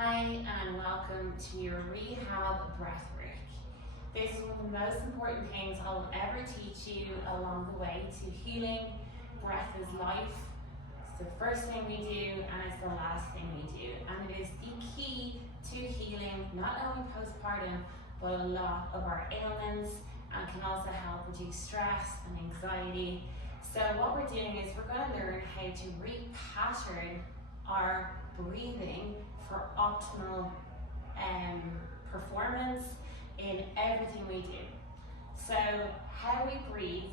Hi and welcome to your rehab breath work. This is one of the most important things I'll ever teach you along the way to healing. Breath is life. It's the first thing we do and it's the last thing we do. And it is the key to healing not only postpartum but a lot of our ailments, and can also help reduce stress and anxiety. So what we're doing is we're going to learn how to repattern our breathing for optimal performance in everything we do. So how we breathe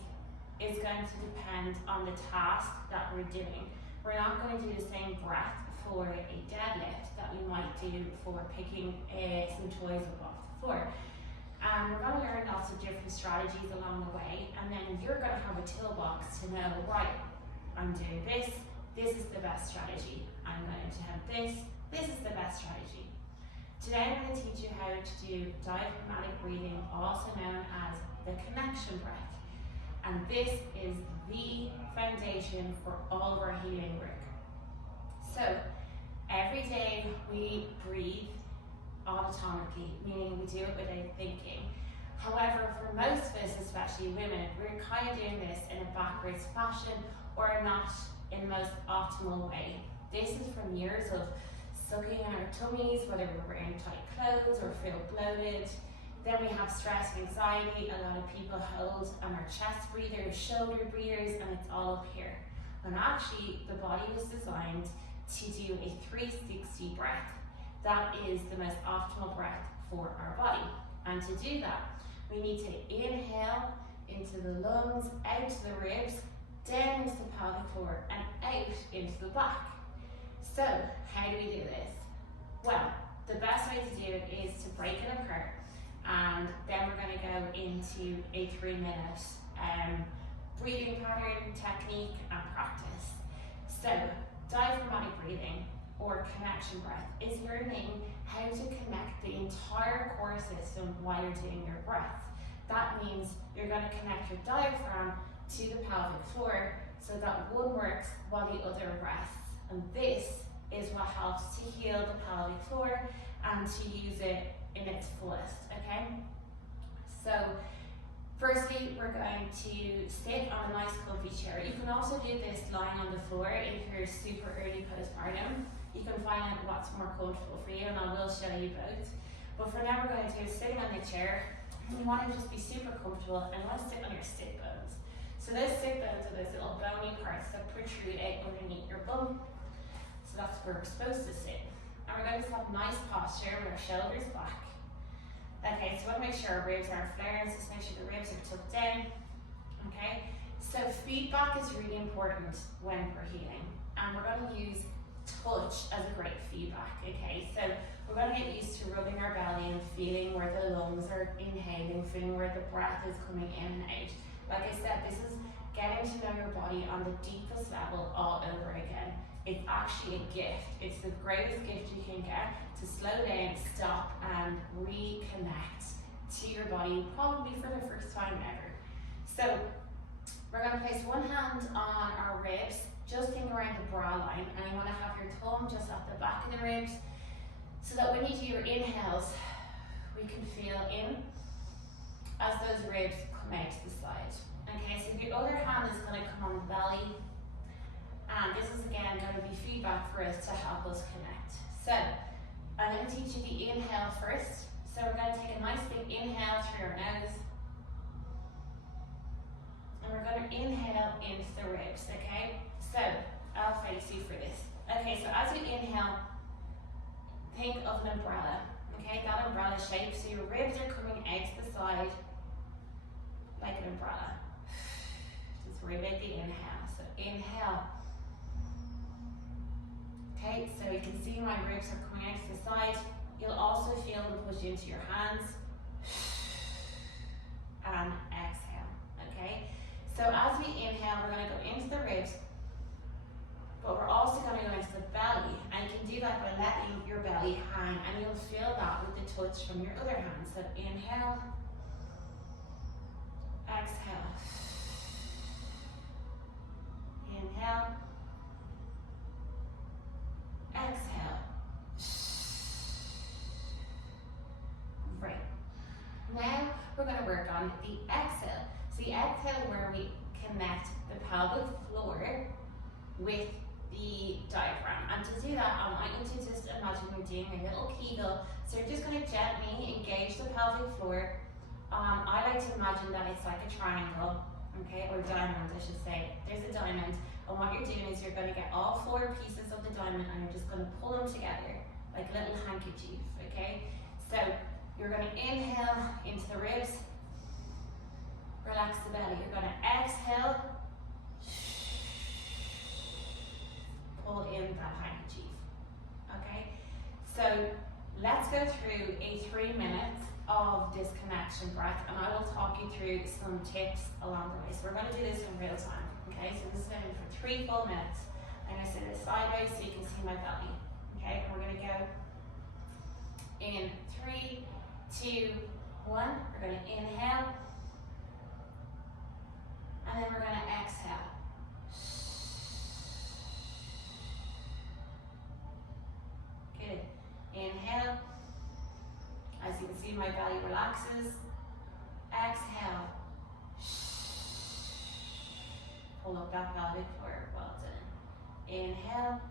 is going to depend on the task that we're doing. We're not going to do the same breath for a deadlift that we might do for picking some toys up off the floor. And we're going to learn lots of different strategies along the way, and then you're going to have a toolbox to know, right, I'm doing this is the best strategy. I'm going to have this is the best strategy. Today I'm going to teach you how to do diaphragmatic breathing, also known as the connection breath. And this is the foundation for all of our healing work. So every day we breathe automatically, meaning we do it without thinking. However, for most of us, especially women, we're kind of doing this in a backwards fashion or not in the most optimal way. This is from years of sucking in our tummies, whether we're wearing tight clothes or feel bloated. Then we have stress and anxiety. A lot of people hold on our chest breathers, shoulder breathers, and it's all up here. When actually the body was designed to do a 360 breath. That is the most optimal breath for our body. And to do that, we need to inhale into the lungs, out to the ribs, down into the pelvic floor, and out into the back. So, how do we do this? Well, the best way to do it is to break it apart, and then we're going to go into a 3-minute breathing pattern, technique, and practice. So, diaphragmatic breathing, or connection breath, is learning how to connect the entire core system while you're doing your breath. That means you're going to connect your diaphragm to the pelvic floor so that one works while the other rests. And this is what helps to heal the pelvic floor and to use it in its fullest, okay? So firstly, we're going to sit on a nice comfy chair. You can also do this lying on the floor if you're super early postpartum. You can find out what's more comfortable for you, and I will show you both. But for now, we're going to do sitting on the chair. And you want to just be super comfortable, and you want to sit on your sit bones. So those sit bones are those little bony parts that protrude out underneath your bum. So that's where we're supposed to sit. And we're going to have nice posture with our shoulders back. Okay, so we want to make sure our ribs aren't flaring, so just make sure the ribs are tucked down. Okay, so feedback is really important when we're healing. And we're going to use touch as a great feedback, okay? So we're going to get used to rubbing our belly and feeling where the lungs are inhaling, feeling where the breath is coming in and out. Like I said, this is getting to know your body on the deepest level all over again. It's actually a gift. It's the greatest gift you can get to slow down, stop, and reconnect to your body, probably for the first time ever. So we're going to place one hand on our ribs, just in around the bra line, and you want to have your thumb just at the back of the ribs so that when you do your inhales, we can feel in as those ribs come out to the side. Okay, so your other hand is going to come on the belly, and this is again going to be feedback for us to help us connect. So I'm going to teach you the inhale first. So we're going to take a nice big inhale through our nose, and we're going to inhale into the ribs, okay? So I'll face you for this. Okay, so as you inhale, think of an umbrella, okay? That umbrella shape, so your ribs are coming out to the side like an umbrella. Just worry about the inhale. So inhale. Okay, so you can see my ribs are coming out to the side. You'll also feel them push into your hands. And exhale, okay? So as we inhale, we're going to go into the ribs, but we're also going to go into the belly, and you can do that by letting your belly hang, and you'll feel that with the touch from your other hand. So inhale, exhale, inhale, exhale, on the exhale. So the exhale where we connect the pelvic floor with the diaphragm. And to do that, I want you to just imagine you're doing a little kegel. So you're just going to gently engage the pelvic floor. I like to imagine that it's like a triangle, okay, or diamond, I should say. There's a diamond, and what you're doing is you're going to get all 4 pieces of the diamond and you're just going to pull them together like a little handkerchief, okay? So you're going to inhale into the ribs, relax the belly. You're going to exhale, pull in that handkerchief, okay? So let's go through a 3 minutes of this connection breath, and I will talk you through some tips along the way. So we're going to do this in real time, okay? So this is going to be for 3 full minutes. I'm going to sit this sideways so you can see my belly, okay? And we're going to go in 3, 2, 1. We're going to inhale, and then we're going to exhale. Good. Inhale. As you can see, my belly relaxes. Exhale. Pull up that pelvic floor. Well done. Inhale.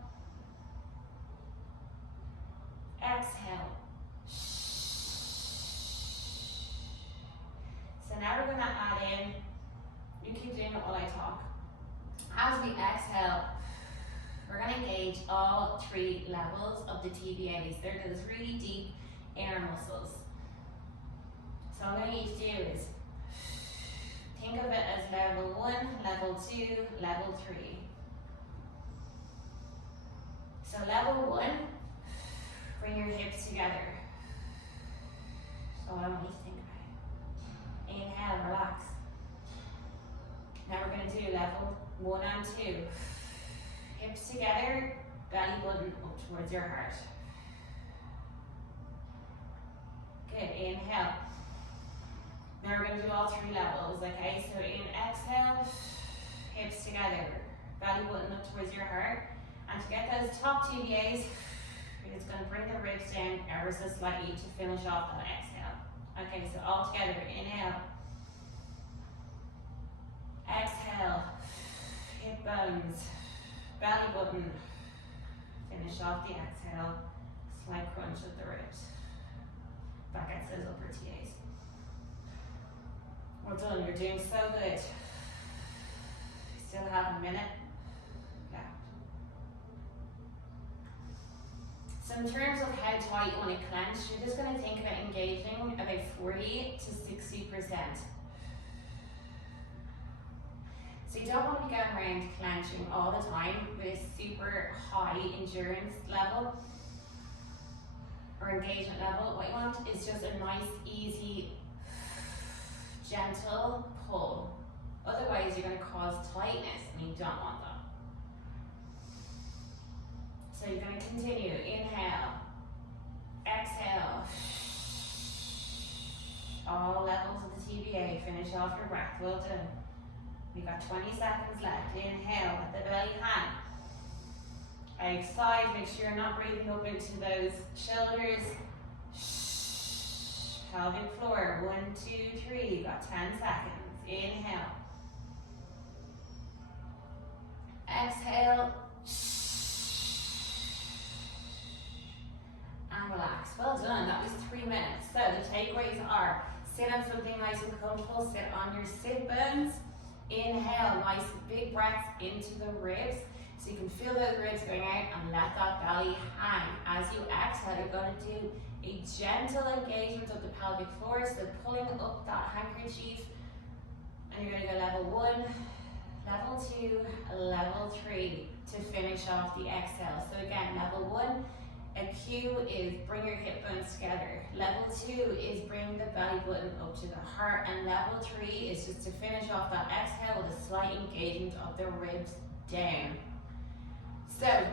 Exhale. So now we're going to add in, you keep doing it while I talk. As we exhale, we're going to engage all 3 levels of the TBAs. They're those really deep air muscles. So what I'm going to need to do is think of it as level 1, level 2, level 3. So level 1, bring your hips together. So what I want you to think about. Inhale, relax. Now we're going to do level 1 and 2. Hips together, belly button up towards your heart. Good, inhale. Now we're going to do all 3 levels, okay? So in exhale, hips together, belly button up towards your heart. And to get those top TBAs, you're just going to bring the ribs down ever so slightly to finish off that exhale. Okay, so all together, inhale. Exhale, hip bones, belly button. Finish off the exhale, slight crunch of the ribs. Back at those upper TAs. Well done, you're doing so good. Still have a minute left. So in terms of how tight you want to clench, you're just going to think about engaging about 40 to 60%. So you don't want to be going around clenching all the time with a super high endurance level or engagement level. What you want is just a nice, easy, gentle pull. Otherwise, you're going to cause tightness, and you don't want that. So you're going to continue. Inhale, exhale. All levels of the TBA. Finish off your breath. Well done. We've got 20 seconds left. Inhale, let the belly hang. Outside, make sure you're not breathing up into those shoulders. Pelvic floor. 1, 2, 3. You've got 10 seconds. Inhale. Exhale. And relax. Well done. That was 3 minutes. So the takeaways are: sit on something nice and comfortable. Sit on your sit bones. Inhale, nice big breaths into the ribs, so you can feel those ribs going out, and let that belly hang. As you exhale, you're going to do a gentle engagement of the pelvic floor, so pulling up that handkerchief, and you're going to go level 1, level 2, level 3 to finish off the exhale. So again, level 1, a cue is bring your hip bones together. Level 2 is bring the belly button up to the heart. And level 3 is just to finish off that exhale with a slight engagement of the ribs down. So,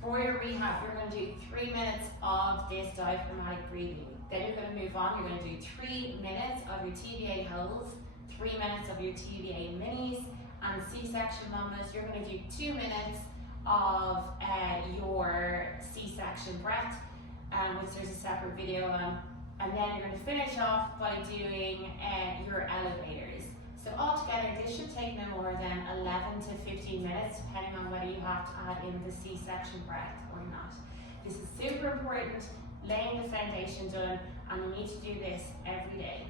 for your rehab, we're going to do 3 minutes of this diaphragmatic breathing. Then you're going to move on. You're going to do 3 minutes of your TBA holds, 3 minutes of your TBA minis, and C-section numbers. You're going to do 2 minutes of your C-section breath, which there's a separate video on. And then you're going to finish off by doing your elevators. So altogether, this should take no more than 11 to 15 minutes, depending on whether you have to add in the C-section breath or not. This is super important, laying the foundation done, and you need to do this every day.